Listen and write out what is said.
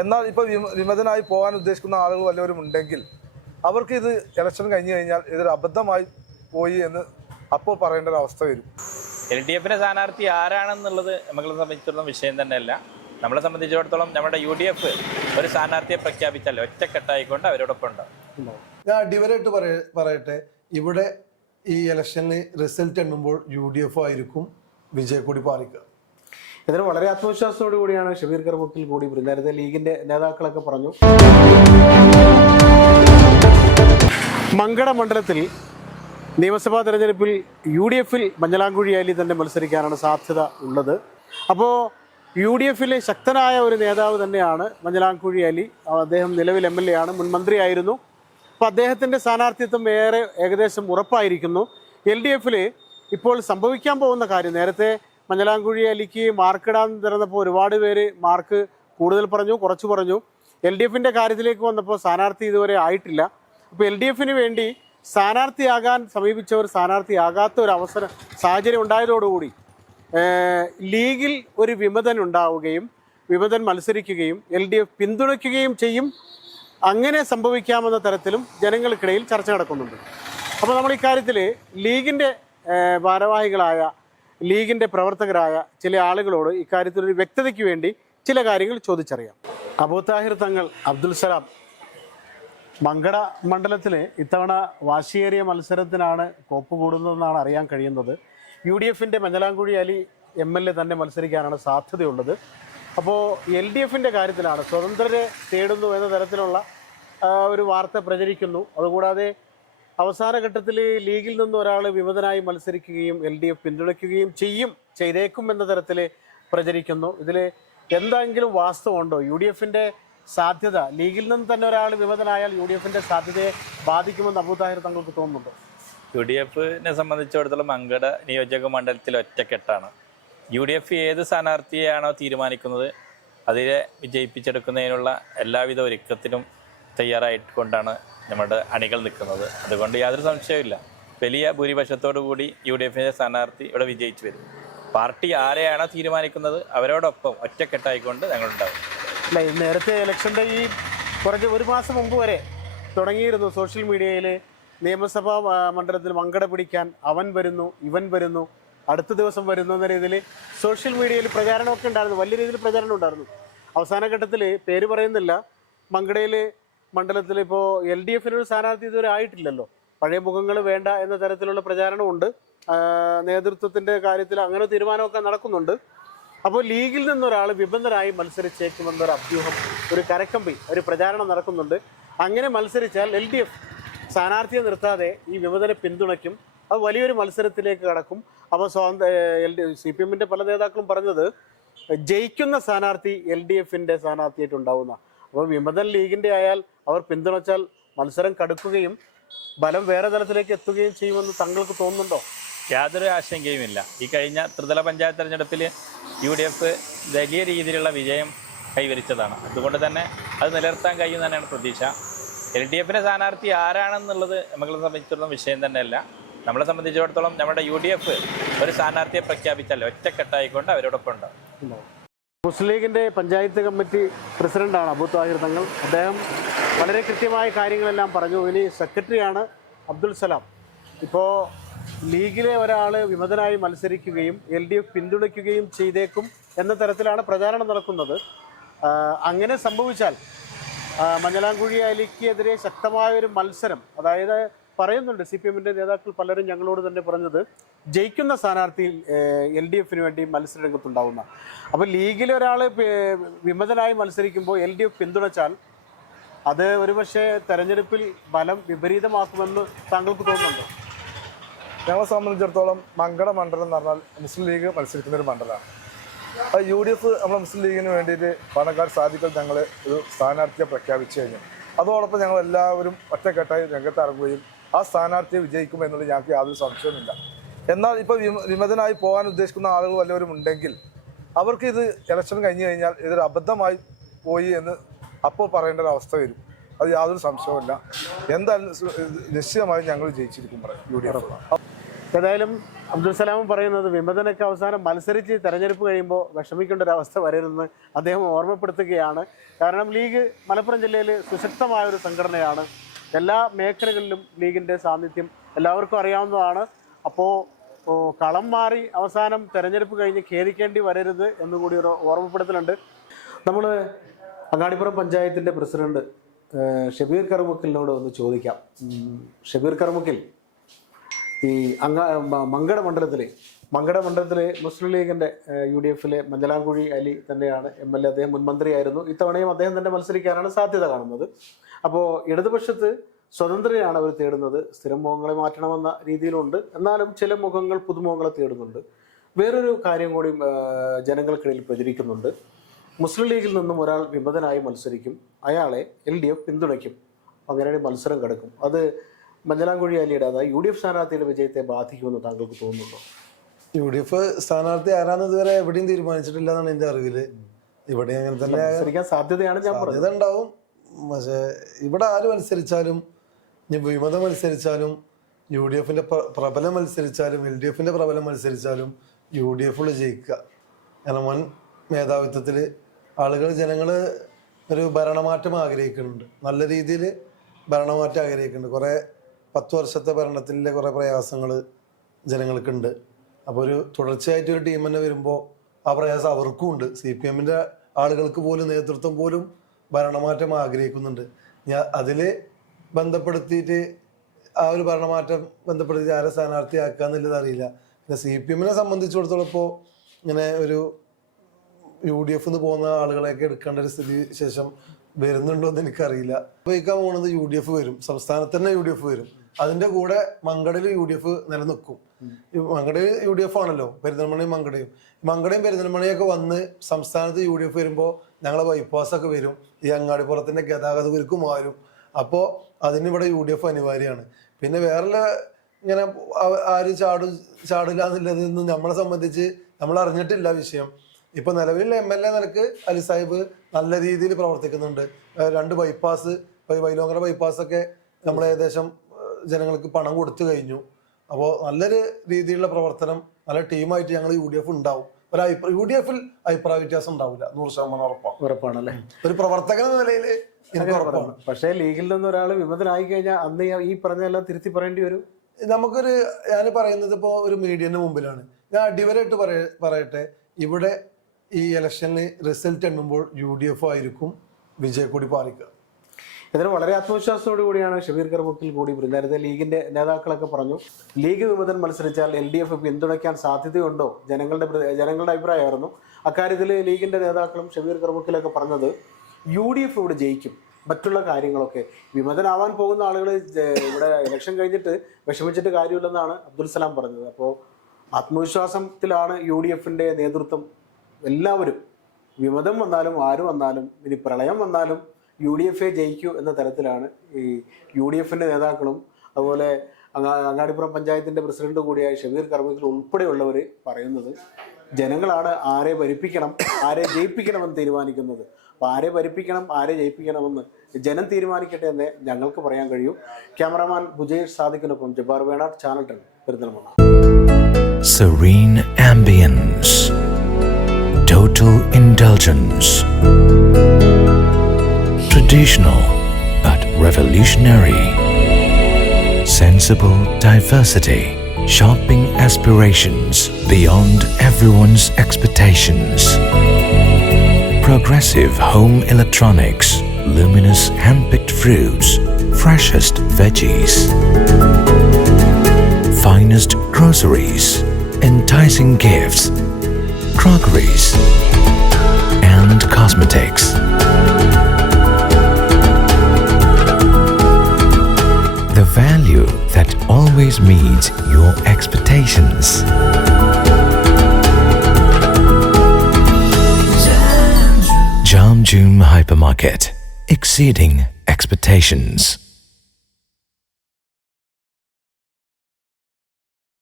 എന്നാൽ ഇപ്പോൾ വിമതനായി പോകാൻ ഉദ്ദേശിക്കുന്ന ആളുകൾ വല്ലവരും ഉണ്ടെങ്കിൽ അവർക്ക് ഇത് ഇലക്ഷൻ കഴിഞ്ഞു കഴിഞ്ഞാൽ ഇതൊരു അബദ്ധമായി പോയി എന്ന് അപ്പോൾ പറയേണ്ട ഒരു അവസ്ഥ വരും. LDF സ്ഥാനാർത്ഥി ആരാണെന്നുള്ളത് നമ്മളെ സംബന്ധിച്ചിടത്തോളം വിഷയം തന്നെയല്ല. നമ്മളെ സംബന്ധിച്ചിടത്തോളം നമ്മുടെ UDF ഒരു സ്ഥാനാർത്ഥിയെ പ്രഖ്യാപിച്ചാൽ ഒറ്റക്കെട്ടായിക്കൊണ്ട് അവരോടൊപ്പം ഉണ്ടാവും. ഞാൻ അടിവരായിട്ട് പറയട്ടെ, ഇവിടെ ഈ ഇലക്ഷന് റിസൾട്ട് എണ്ണുമ്പോൾ UDF ആയിരിക്കും വിജയക്കൊടി പാലിക്കുക. ഇതിന് വളരെ ആത്മവിശ്വാസത്തോടു കൂടിയാണ് ഷബീർ കർമുക്കിൽ കൂടി നേരത്തെ ലീഗിന്റെ നേതാക്കളൊക്കെ പറഞ്ഞു. മങ്കട മണ്ഡലത്തിൽ നിയമസഭാ തെരഞ്ഞെടുപ്പിൽ UDF-ൽ മഞ്ഞളാംകുഴി അലി തന്നെ മത്സരിക്കാനാണ് സാധ്യത ഉള്ളത്. അപ്പോൾ UDF-ലെ ശക്തനായ ഒരു നേതാവ് തന്നെയാണ് മഞ്ഞളാംകുഴി അലി. അദ്ദേഹം നിലവിൽ MLA ആണ്, മുൻ മന്ത്രിയായിരുന്നു. അപ്പോൾ അദ്ദേഹത്തിൻ്റെ സ്ഥാനാർത്ഥിത്വം ഏകദേശം ഉറപ്പായിരിക്കുന്നു. LDF-ൽ ഇപ്പോൾ സംഭവിക്കാൻ പോകുന്ന കാര്യം, നേരത്തെ മഞ്ഞളാംകുഴി അലിക്ക് മാർക്കിടാൻ തുറന്നപ്പോൾ ഒരുപാട് പേര് മാർക്ക് കൂടുതൽ പറഞ്ഞു, കുറച്ച് പറഞ്ഞു. LDF-ന്റെ കാര്യത്തിലേക്ക് വന്നപ്പോൾ സ്ഥാനാർത്ഥി ഇതുവരെ ആയിട്ടില്ല. അപ്പോൾ LDF-ന് വേണ്ടി സ്ഥാനാർത്ഥിയാകാൻ സമീപിച്ചവർ സ്ഥാനാർത്ഥിയാകാത്ത ഒരു സാഹചര്യം ഉണ്ടായതോടുകൂടി ലീഗിൽ ഒരു വിമതൻ ഉണ്ടാവുകയും വിമതൻ മത്സരിക്കുകയും LDF പിന്തുണയ്ക്കുകയും ചെയ്യും. അങ്ങനെ സംഭവിക്കാമെന്ന തരത്തിലും ജനങ്ങൾക്കിടയിൽ ചർച്ച നടക്കുന്നുണ്ട്. അപ്പോൾ നമ്മൾ ഇക്കാര്യത്തിൽ ലീഗിൻ്റെ ഭാരവാഹികളായ ലീഗിൻ്റെ പ്രവർത്തകരായ ചില ആളുകളോട് ഇക്കാര്യത്തിലൊരു വ്യക്തതയ്ക്ക് വേണ്ടി ചില കാര്യങ്ങൾ ചോദിച്ചറിയാം. അബൂ താഹിർ തങ്ങൾ, അബ്ദുൽ സലാം, മങ്കട മണ്ഡലത്തിൽ ഇത്തവണ വാശിയേറിയ മത്സരത്തിനാണ് കോപ്പ് കൂടുന്നതെന്നാണ് അറിയാൻ കഴിയുന്നത്. UDF-ന്റെ മഞ്ഞളാംകുഴി അലി MLA തന്നെ മത്സരിക്കാനാണ് സാധ്യതയുള്ളത്. അപ്പോൾ LDF-ന്റെ കാര്യത്തിലാണ് സ്വതന്ത്രരെ തേടുന്നു എന്ന തരത്തിലുള്ള ഒരു വാർത്ത പ്രചരിക്കുന്നു. അതുകൂടാതെ അവസാന ഘട്ടത്തിൽ ലീഗിൽ നിന്ന് ഒരാൾ വിമതനായി മത്സരിക്കുകയും LDF പിന്തുണയ്ക്കുകയും ചെയ്തേക്കും എന്ന തരത്തിൽ പ്രചരിക്കുന്നു. ഇതിൽ എന്തെങ്കിലും വാസ്തവമുണ്ടോ? UDF-ന്റെ സാധ്യത, ലീഗിൽ നിന്ന് തന്നെ ഒരാൾ വിമതനായാൽ UDF-ന്റെ സാധ്യതയെ ബാധിക്കുമെന്ന് അബൂ താഹിർ തങ്ങൾക്ക് തോന്നുന്നുണ്ടോ? UDF-നെ സംബന്ധിച്ചിടത്തോളം മങ്കട നിയോജക മണ്ഡലത്തിൽ ഒറ്റക്കെട്ടാണ്. UDF ഏത് സ്ഥാനാർത്ഥിയെയാണോ തീരുമാനിക്കുന്നത് അതിനെ വിജയിപ്പിച്ചെടുക്കുന്നതിനുള്ള എല്ലാവിധ ഒരുക്കത്തിനും തയ്യാറായിക്കൊണ്ടാണ് നമ്മുടെ അണികൾ നിൽക്കുന്നത്. അതുകൊണ്ട് യാതൊരു സംശയവുമില്ല, വലിയ ഭൂരിപക്ഷത്തോടു കൂടി UDF-ന്റെ സ്ഥാനാർത്ഥി ഇവിടെ വിജയിച്ചു വരും. പാർട്ടി ആരെയാണോ തീരുമാനിക്കുന്നത് അവരോടൊപ്പം ഒറ്റക്കെട്ടായിക്കൊണ്ട് ഞങ്ങളുണ്ടാവും. അല്ല, നേരത്തെ ഇലക്ഷൻ്റെ ഈ ഒരു മാസം മുമ്പ് വരെ തുടങ്ങിയിരുന്നു സോഷ്യൽ മീഡിയയിൽ നിയമസഭാ മണ്ഡലത്തിൽ മങ്കട പിടിക്കാൻ അവൻ വരുന്നു, ഇവൻ വരുന്നു, അടുത്ത ദിവസം വരുന്നു എന്ന രീതിയിൽ സോഷ്യൽ മീഡിയയിൽ പ്രചാരണമൊക്കെ ഉണ്ടായിരുന്നു, വലിയ രീതിയിൽ പ്രചാരണം ഉണ്ടായിരുന്നു. അവസാന ഘട്ടത്തിൽ പേര് പറയുന്നില്ല, മങ്കടയിൽ മണ്ഡലത്തിൽ ഇപ്പോൾ LDF-നൊരു സ്ഥാനാർത്ഥി ഇതുവരെ ആയിട്ടില്ലല്ലോ, പഴയ മുഖങ്ങൾ വേണ്ട എന്ന തരത്തിലുള്ള പ്രചാരണമുണ്ട്. നേതൃത്വത്തിൻ്റെ കാര്യത്തിൽ അങ്ങനെ തീരുമാനമൊക്കെ നടക്കുന്നുണ്ട്. അപ്പോൾ ലീഗിൽ നിന്നൊരാൾ വിമതനായി മത്സരിച്ചേക്കുമെന്നൊരു അഭ്യൂഹം, ഒരു കരക്കമ്പി, ഒരു പ്രചാരണം നടക്കുന്നുണ്ട്. അങ്ങനെ മത്സരിച്ചാൽ LDF സ്ഥാനാർത്ഥിയെ നിർത്താതെ ഈ വിമതനെ പിന്തുണയ്ക്കും, അത് വലിയൊരു മത്സരത്തിലേക്ക് കടക്കും. അപ്പോൾ CPM-ന്റെ പല നേതാക്കളും പറഞ്ഞത് ജയിക്കുന്ന സ്ഥാനാർത്ഥി LDF-ന്റെ സ്ഥാനാർത്ഥിയായിട്ടുണ്ടാവുന്ന. അപ്പോൾ വിമതൻ ലീഗിൻ്റെ ആയാൽ അവർ പിന്തുണച്ചാൽ മത്സരം കടുക്കുകയും ബലം വേറെ തലത്തിലേക്ക് എത്തുകയും ചെയ്യുമെന്ന് താങ്കൾക്ക് തോന്നുന്നുണ്ടോ? യാതൊരു ആശങ്കയുമില്ല. ഈ കഴിഞ്ഞ ത്രിതല പഞ്ചായത്ത് തെരഞ്ഞെടുപ്പിൽ UDF വലിയ രീതിയിലുള്ള വിജയം കൈവരിച്ചതാണ്. അതുകൊണ്ട് തന്നെ അത് നിലനിർത്താൻ കഴിയും തന്നെയാണ് പ്രതീക്ഷ. LDF-ന്റെ സ്ഥാനാർത്ഥി ആരാണെന്നുള്ളത് നമ്മളെ സംബന്ധിച്ചിടത്തോളം വിഷയം തന്നെയല്ല. നമ്മളെ സംബന്ധിച്ചിടത്തോളം നമ്മുടെ UDF ഒരു സ്ഥാനാർത്ഥിയെ പ്രഖ്യാപിച്ചാൽ ഒറ്റക്കെട്ടായിക്കൊണ്ട് അവരോടൊപ്പം ഉണ്ടാവും. മുസ്ലിം ലീഗിൻ്റെ പഞ്ചായത്ത് കമ്മിറ്റി പ്രസിഡന്റാണ് അബൂ താഹിർ തങ്ങൾ. അദ്ദേഹം വളരെ കൃത്യമായ കാര്യങ്ങളെല്ലാം പറഞ്ഞു. ഇനി സെക്രട്ടറിയാണ് അബ്ദുൽ സലാം. ഇപ്പോൾ ലീഗിലെ ഒരാൾ വിമതനായി മത്സരിക്കുകയും LDF പിന്തുണയ്ക്കുകയും ചെയ്തേക്കും എന്ന തരത്തിലാണ് പ്രചാരണം നടക്കുന്നത്. അങ്ങനെ സംഭവിച്ചാൽ മഞ്ഞളാംകുഴി അലിക്കെതിരെ ശക്തമായൊരു മത്സരം, അതായത് പറയുന്നുണ്ട് CPM-ന്റെ നേതാക്കൾ പലരും ഞങ്ങളോട് തന്നെ പറഞ്ഞത് ജയിക്കുന്ന സ്ഥാനാർത്ഥി LDF-ന് വേണ്ടി മത്സരരംഗത്തുണ്ടാവുന്ന. അപ്പോൾ ലീഗിലെ ഒരാൾ വിമതനായി മത്സരിക്കുമ്പോൾ LDF പിന്തുണച്ചാൽ അത് ഒരുപക്ഷെ തെരഞ്ഞെടുപ്പിൽ ബലം വിപരീതമാക്കുമെന്ന് താങ്കൾക്ക് തോന്നുന്നുണ്ടോ? ഞങ്ങളെ സംബന്ധിച്ചിടത്തോളം മങ്കട മണ്ഡലം എന്ന് പറഞ്ഞാൽ മുസ്ലിം ലീഗ് മത്സരിക്കുന്ന ഒരു മണ്ഡലമാണ്. അത് UDF നമ്മളെ മുസ്ലിം ലീഗിന് വേണ്ടിയിട്ട് പാണക്കാട് സാദിഖൽ ഞങ്ങൾ ഒരു സ്ഥാനാർത്ഥിയെ പ്രഖ്യാപിച്ചു കഴിഞ്ഞു. അതോടൊപ്പം ഞങ്ങൾ എല്ലാവരും ഒറ്റക്കെട്ടായി രംഗത്തിറങ്ങുകയും ആ സ്ഥാനാർത്ഥിയെ വിജയിക്കുമെന്നുള്ളത് ഞങ്ങൾക്ക് യാതൊരു സംശയവുമില്ല. എന്നാൽ ഇപ്പോൾ വിമതനായി പോകാൻ ഉദ്ദേശിക്കുന്ന ആളുകൾ വല്ലവരും ഉണ്ടെങ്കിൽ അവർക്ക് ഇത് ഇലക്ഷൻ കഴിഞ്ഞു കഴിഞ്ഞാൽ ഇതൊരു അബദ്ധമായി പോയി എന്ന് അപ്പോൾ പറയേണ്ട ഒരു അവസ്ഥ വരും. അത് യാതൊരു സംശയവുമില്ല. എന്തായാലും നിശ്ചയമായും ഞങ്ങൾ ജയിച്ചിരിക്കും UDF. ഏതായാലും അബ്ദുൽ സലാമും പറയുന്നത് വിമതനൊക്കെ അവസാനം മത്സരിച്ച് തെരഞ്ഞെടുപ്പ് കഴിയുമ്പോൾ വിഷമിക്കേണ്ട ഒരു അവസ്ഥ വരരുതെന്ന് അദ്ദേഹം ഓർമ്മപ്പെടുത്തുകയാണ്. കാരണം ലീഗ് മലപ്പുറം ജില്ലയിൽ സുശക്തമായ ഒരു സംഘടനയാണ്. എല്ലാ മേഖലകളിലും ലീഗിൻ്റെ സാന്നിധ്യം എല്ലാവർക്കും അറിയാവുന്നതാണ്. അപ്പോൾ കളം മാറി അവസാനം തെരഞ്ഞെടുപ്പ് കഴിഞ്ഞ് ഖേദിക്കേണ്ടി വരരുത് എന്നുകൂടി ഒരു ഓർമ്മപ്പെടുത്തലുണ്ട്. നമ്മൾ അങ്ങാടിപ്പുറം പഞ്ചായത്തിൻ്റെ പ്രസിഡന്റ് ഷബീർ കറുമുക്കിലിനോട് ഒന്ന് ചോദിക്കാം. ഷബീർ കറുമുക്കിൽ, ഈ മങ്കട മണ്ഡലത്തിൽ മുസ്ലിം ലീഗിൻ്റെ UDF-ലെ മഞ്ഞളാംകുഴി അലി തന്നെയാണ് MLA. അദ്ദേഹം മുൻ മന്ത്രിയായിരുന്നു. ഇത്തവണയും അദ്ദേഹം തന്നെ മത്സരിക്കാനാണ് സാധ്യത കാണുന്നത്. അപ്പോൾ ഇടതുപക്ഷത്ത് സ്വതന്ത്രയാണ് അവർ തേടുന്നത്. സ്ഥിരം മുഖങ്ങളെ മാറ്റണമെന്ന രീതിയിലുണ്ട്. എന്നാലും ചില മുഖങ്ങൾ പുതുമുഖങ്ങളെ തേടുന്നുണ്ട്. വേറൊരു കാര്യം കൂടി ജനങ്ങൾക്കിടയിൽ പ്രചരിക്കുന്നുണ്ട്. മുസ്ലിം ലീഗിൽ നിന്നും ഒരാൾ വിമതനായി മത്സരിക്കും, അയാളെ LDF പിന്തുണയ്ക്കും, അങ്ങനെ മത്സരം കിടക്കും. അത് മഞ്ഞളാംകുഴി അലിയുടെ, അതായത് UDF സ്ഥാനാർത്ഥിയുടെ വിജയത്തെ ബാധിക്കുമെന്ന് താങ്കൾക്ക് തോന്നുന്നുണ്ടോ? UDF സ്ഥാനാർത്ഥി ആരാന്ന് ഇതുവരെ എവിടെയും തീരുമാനിച്ചിട്ടില്ല എന്നാണ് എൻ്റെ അറിവില്. ഇവിടെ അങ്ങനെ തന്നെ മത്സരിക്കാൻ സാധ്യതയാണ്, ഞാൻ പറഞ്ഞത് ഉണ്ടാവും. പക്ഷേ ഇവിടെ ആര് മത്സരിച്ചാലും, ഇനി വിമത മത്സരിച്ചാലും, UDF-ന്റെ പ്രബലം മത്സരിച്ചാലും, LDF-ന്റെ പ്രബലം മത്സരിച്ചാലും UDF ജയിക്കുക. കാരണം വൻ മേധാവിത്വത്തിൽ ജനങ്ങള് ഒരു ഭരണമാറ്റം ആഗ്രഹിക്കുന്നുണ്ട്. നല്ല രീതിയിൽ ഭരണമാറ്റം ആഗ്രഹിക്കുന്നുണ്ട്. കുറേ 10 വർഷത്തെ ഭരണത്തിലെ കുറേ പ്രയാസങ്ങൾ ജനങ്ങൾക്കുണ്ട്. അപ്പോൾ ഒരു തുടർച്ചയായിട്ട് ഒരു ടീം തന്നെ വരുമ്പോൾ ആ പ്രയാസം അവർക്കും ഉണ്ട്. CPM-ന്റെ ആളുകൾക്ക് പോലും, നേതൃത്വം പോലും ഭരണമാറ്റം ആഗ്രഹിക്കുന്നുണ്ട്. അതിൽ ബന്ധപ്പെടുത്തിയിട്ട് ആ ഒരു ഭരണമാറ്റം ബന്ധപ്പെടുത്തിയിട്ട് ആരെ സ്ഥാനാർത്ഥിയാക്കുക എന്നുള്ളത് അറിയില്ല. പിന്നെ CPM-നെ സംബന്ധിച്ചിടത്തോളം ഇപ്പോൾ ഇങ്ങനെ ഒരു UDF-ന്ന് പോകുന്ന ആളുകളെയൊക്കെ എടുക്കേണ്ട ഒരു സ്ഥിതി ശേഷം വരുന്നുണ്ടോ എന്ന് എനിക്കറിയില്ല. ഉപയോഗിക്കാൻ പോകുന്നത് UDF വരും, സംസ്ഥാനത്ത് തന്നെ UDF വരും. അതിന്റെ കൂടെ മങ്കടയിൽ UDF നിലനിൽക്കും. മങ്കടയിൽ UDF ആണല്ലോ, പെരിന്തൽമണ്ണയും മങ്കടയും പെരിന്തൽമണ്ണയൊക്കെ വന്ന് സംസ്ഥാനത്ത് UDF വരുമ്പോൾ ഞങ്ങളെ ബൈപ്പാസൊക്കെ വരും, ഈ അങ്ങാടിപ്പുറത്തിന്റെ ഗതാഗത കുരുക്കും മാറും. അപ്പോൾ അതിനിവിടെ UDF അനിവാര്യമാണ്. പിന്നെ വേറെ ഇങ്ങനെ ആരും ചാടില്ല എന്നുള്ളതൊന്നും നമ്മളെ സംബന്ധിച്ച് നമ്മൾ അറിഞ്ഞിട്ടില്ല വിഷയം. ഇപ്പൊ നിലവിൽ MLA നിലക്ക് അലി സാഹിബ് നല്ല രീതിയിൽ പ്രവർത്തിക്കുന്നുണ്ട്. 2 ബൈപ്പാസ്, വൈലോങ്കര ബൈപ്പാസൊക്കെ നമ്മൾ ഏകദേശം ജനങ്ങൾക്ക് പണം കൊടുത്തു കഴിഞ്ഞു. അപ്പോൾ നല്ലൊരു രീതിയിലുള്ള പ്രവർത്തനം, നല്ല ടീമായിട്ട് ഞങ്ങൾ UDF ഉണ്ടാവും. UDF-ൽ അഭിപ്രായ വ്യത്യാസം ഉണ്ടാവില്ല, 100% ഉറപ്പാണല്ലേ? ഒരു പ്രവർത്തകൻ എന്ന നിലയിൽ എനിക്ക് ഉറപ്പാണ്. പക്ഷേ ലീഗിൽ നിന്ന് ഒരാൾ വിമതനായി കഴിഞ്ഞാൽ അന്ന് ഈ പറഞ്ഞെല്ലാം തിരുത്തി പറയേണ്ടി വരും. ഞാൻ പറയുന്നത് ഇപ്പോൾ ഒരു മീഡിയന്റെ മുമ്പിലാണ്. ഞാൻ അടിവരായിട്ട് പറയട്ടെ, ഇവിടെ ഈ ഇലക്ഷനിൽ റിസൾട്ട് എണ്ണുമ്പോൾ UDF ആയിരിക്കും വിജയക്കൊടി പാലിക്കുക. ഇതിന് വളരെ ആത്മവിശ്വാസത്തോടു കൂടിയാണ് ഷബീർ കറുമുക്കിൽ കൂടി. നേരത്തെ ലീഗിന്റെ നേതാക്കളൊക്കെ പറഞ്ഞു, ലീഗ് വിമതൻ മത്സരിച്ചാൽ LDF പിന്തുണയ്ക്കാൻ സാധ്യതയുണ്ടോ, ജനങ്ങളുടെ അഭിപ്രായമായിരുന്നു. അക്കാര്യത്തിൽ ലീഗിന്റെ നേതാക്കളും ഷബീർ കറുമുക്കിലൊക്കെ പറഞ്ഞത് UDF ഇവിടെ ജയിക്കും. മറ്റുള്ള കാര്യങ്ങളൊക്കെ വിമതനാവാൻ പോകുന്ന ആളുകൾ ഇവിടെ ഇലക്ഷൻ കഴിഞ്ഞിട്ട് വിഷമിച്ചിട്ട് കാര്യമില്ലെന്നാണ് അബ്ദുൽ സലാം പറഞ്ഞത്. അപ്പോൾ ആത്മവിശ്വാസത്തിലാണ് UDF-ന്റെ നേതൃത്വം. എല്ലാവരും, വിമതം വന്നാലും ആര് വന്നാലും, ഇനി പ്രളയം വന്നാലും UDF ജയിക്കൂ എന്ന തരത്തിലാണ് ഈ UDF-ന്റെ നേതാക്കളും അതുപോലെ അങ്ങാടിപ്പുറം പഞ്ചായത്തിൻ്റെ പ്രസിഡന്റ് കൂടിയായ ഷബീർ കറുമുക്കിൽ ഉൾപ്പെടെയുള്ളവർ പറയുന്നത്. ജനങ്ങളാണ് ആരെ ഭരിപ്പിക്കണം, ആരെ ജയിപ്പിക്കണമെന്ന് തീരുമാനിക്കുന്നത്. അപ്പോൾ ആരെ ഭരിപ്പിക്കണം, ആരെ ജയിപ്പിക്കണമെന്ന് ജനം തീരുമാനിക്കട്ടെ എന്നേ ഞങ്ങൾക്ക് പറയാൻ കഴിയൂ. ക്യാമറാമാൻ ബുജേഷ് സാദിഖിനൊപ്പം Jabbar Venad, channel 10, Perinthalmanna. Serene ambience, total indulgence, traditional but revolutionary, sensible diversity, shopping aspirations beyond everyone's expectations, progressive home electronics, luminous hand-picked fruits, freshest veggies, finest groceries, enticing gifts, crockeries, and cosmetics. The value that always meets your expectations. Jamjoom Hypermarket, exceeding expectations.